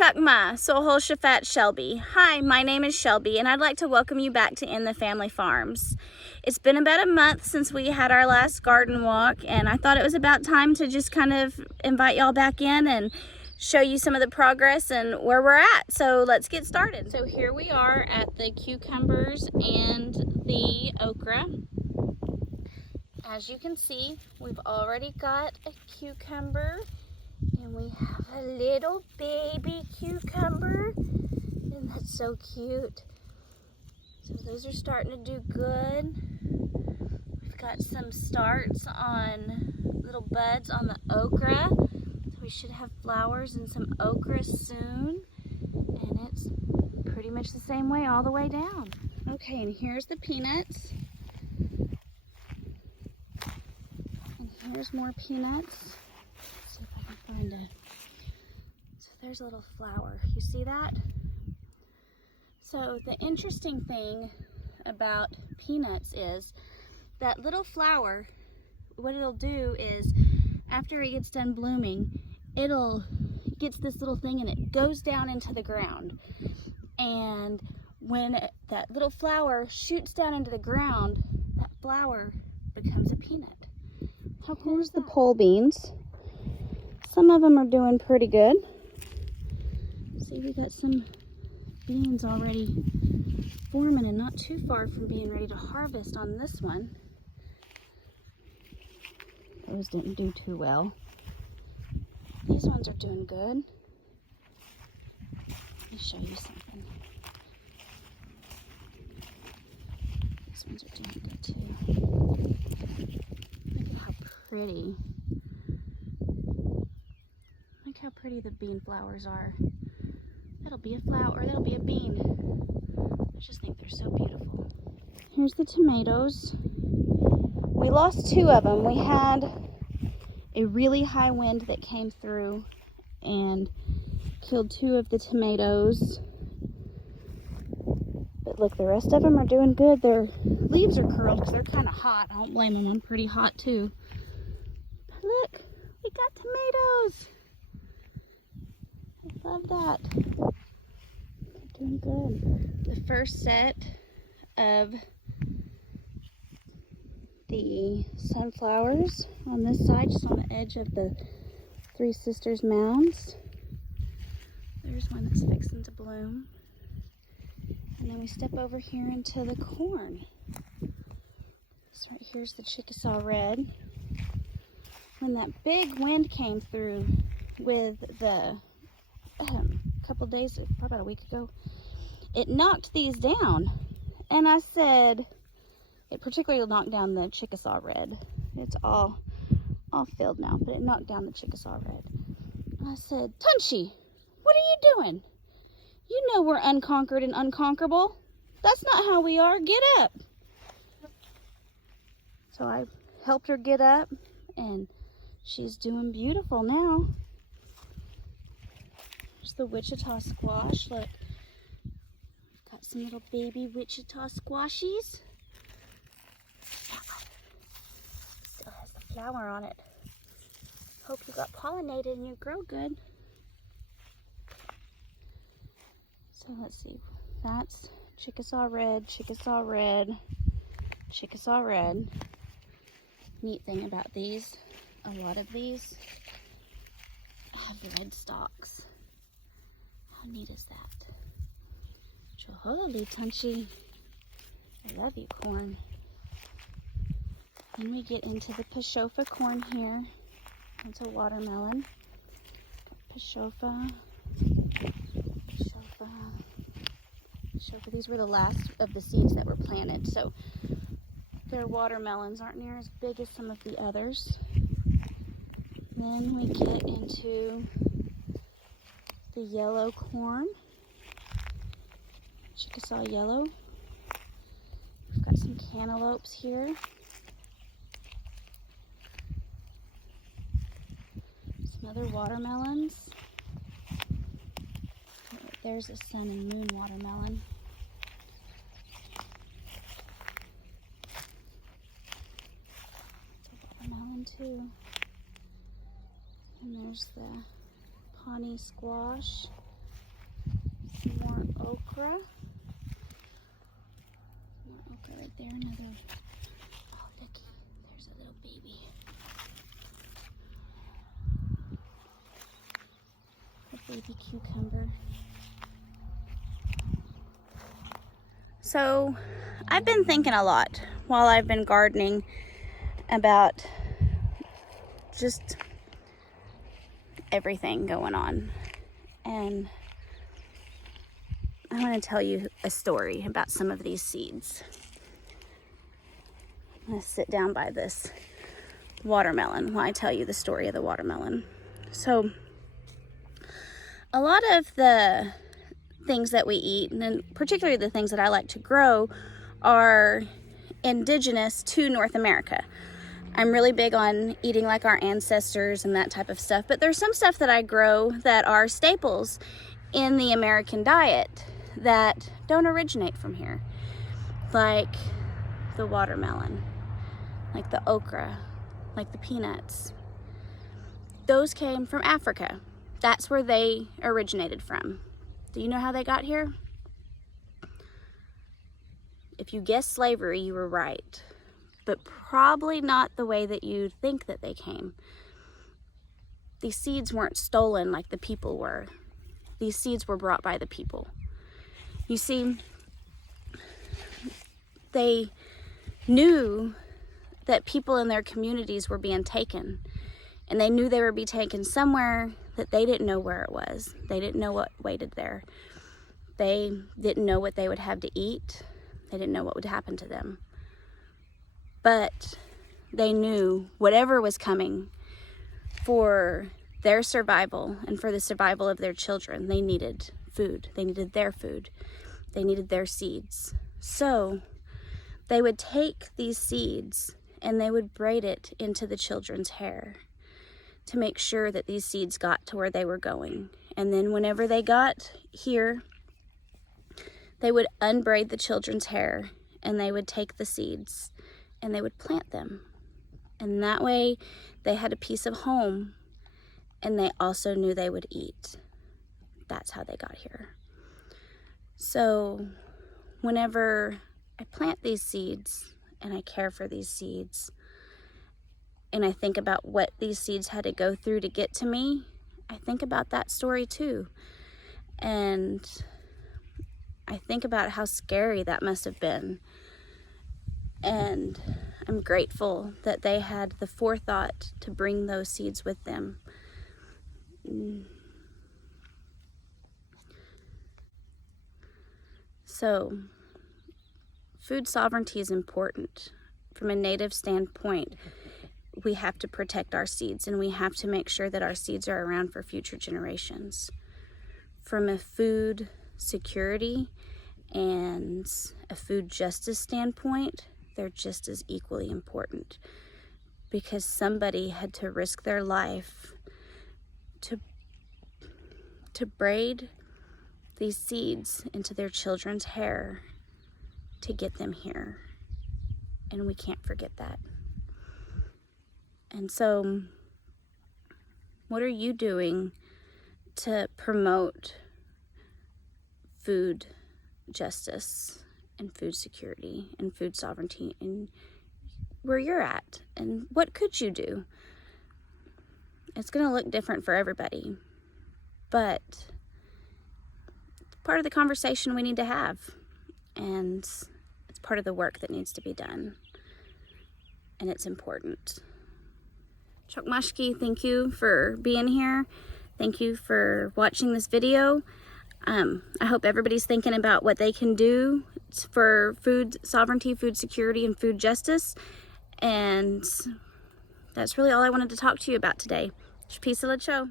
Chukma, Sohol Shafat Shelby. Hi, my name is Shelby, and I'd like to welcome you back to In the Family Farms. It's been about a month since we had our last garden walk, and I thought it was about time to just kind of invite y'all back in and show you some of the progress and where we're at. So let's get started. So here we are at the cucumbers and the okra. As you can see, we've already got a cucumber. And we have a little baby cucumber, and that's so cute. So those are starting to do good. We've got some starts on little buds on the okra. So we should have flowers and some okra soon. And it's pretty much the same way all the way down. Okay, and here's the peanuts. And here's more peanuts. So there's a little flower. You see that? So the interesting thing about peanuts is that little flower, what it'll do is after it gets done blooming, it gets this little thing and it goes down into the ground. And when that little flower shoots down into the ground, that flower becomes a peanut. How cool is the pole beans? Some of them are doing pretty good. See, we got some beans already forming and not too far from being ready to harvest on this one. Those didn't do too well. These ones are doing good. Let me show you something. These ones are doing good too. Look at how pretty. Look how pretty the bean flowers are. That'll be a flower, that'll be a bean. I just think they're so beautiful. Here's the tomatoes. We lost two of them. We had a really high wind that came through and killed two of the tomatoes. But look, the rest of them are doing good. Their leaves are curled because they're kind of hot. I don't blame them, I'm pretty hot too. But look, we got tomatoes. I love that. They're doing good. The first set of the sunflowers on this side, just on the edge of the Three Sisters mounds. There's one that's fixing to bloom. And then we step over here into the corn. This right here is the Chickasaw Red. When that big wind came through with the couple days, probably about a week ago, it knocked these down. And I said, it particularly knocked down the Chickasaw Red. It's all filled now, but it knocked down the Chickasaw Red. And I said, Tunchi, what are you doing? You know we're unconquered and unconquerable. That's not how we are. Get up. So I helped her get up, and she's doing beautiful now. There's the Wichita Squash. Look, we've got some little baby Wichita Squashies. Still has the flower on it. Hope you got pollinated and you grow good. So let's see. That's Chickasaw Red, Chickasaw Red, Chickasaw Red. Neat thing about these, a lot of these have red stalks. How neat is that? Holy Tunchi. I love you, corn. Then we get into the Pachofa corn here. That's a watermelon. Pachofa. Pachofa. Pachofa. These were the last of the seeds that were planted, so their watermelons aren't near as big as some of the others. Then we get into the yellow corn, Chickasaw yellow. We've got some cantaloupes here. Some other watermelons. There's a sun and moon watermelon. It's a watermelon too. And there's the Pawnee squash. More okra. More okra right there. Another. Oh, looky. There's a little baby. A baby cucumber. So, I've been thinking a lot while I've been gardening about just everything going on. And I want to tell you a story about some of these seeds. I'm going to sit down by this watermelon while I tell you the story of the watermelon. So, a lot of the things that we eat, and particularly the things that I like to grow, are indigenous to North America. I'm really big on eating like our ancestors and that type of stuff, but there's some stuff that I grow that are staples in the American diet that don't originate from here, like the watermelon, like the okra, like the peanuts. Those came from Africa. That's where they originated from. Do you know how they got here? If you guessed slavery, you were right, but probably not the way that you think that they came. These seeds weren't stolen like the people were. These seeds were brought by the people. You see, they knew that people in their communities were being taken, and they knew they were being taken somewhere that they didn't know where it was. They didn't know what waited there. They didn't know what they would have to eat. They didn't know what would happen to them. But they knew whatever was coming for their survival and for the survival of their children, they needed food. They needed their food. They needed their seeds. So they would take these seeds and they would braid it into the children's hair to make sure that these seeds got to where they were going. And then whenever they got here, they would unbraid the children's hair and they would take the seeds and they would plant them. And that way they had a piece of home, and they also knew they would eat. That's how they got here. So whenever I plant these seeds and I care for these seeds, and I think about what these seeds had to go through to get to me, I think about that story too. And I think about how scary that must have been. And I'm grateful that they had the forethought to bring those seeds with them. So, food sovereignty is important. From a native standpoint, we have to protect our seeds, and we have to make sure that our seeds are around for future generations. From a food security and a food justice standpoint, they're just as equally important, because somebody had to risk their life to braid these seeds into their children's hair to get them here. And we can't forget that. And so, what are you doing to promote food justice and food security and food sovereignty and where you're at? And what could you do? It's going to look different for everybody, but it's part of the conversation we need to have, and it's part of the work that needs to be done, and it's important. Chokmashki, thank you for being here. Thank you for watching this video. I hope everybody's thinking about what they can do for food sovereignty, food security, and food justice. And that's really all I wanted to talk to you about today. Peace and show.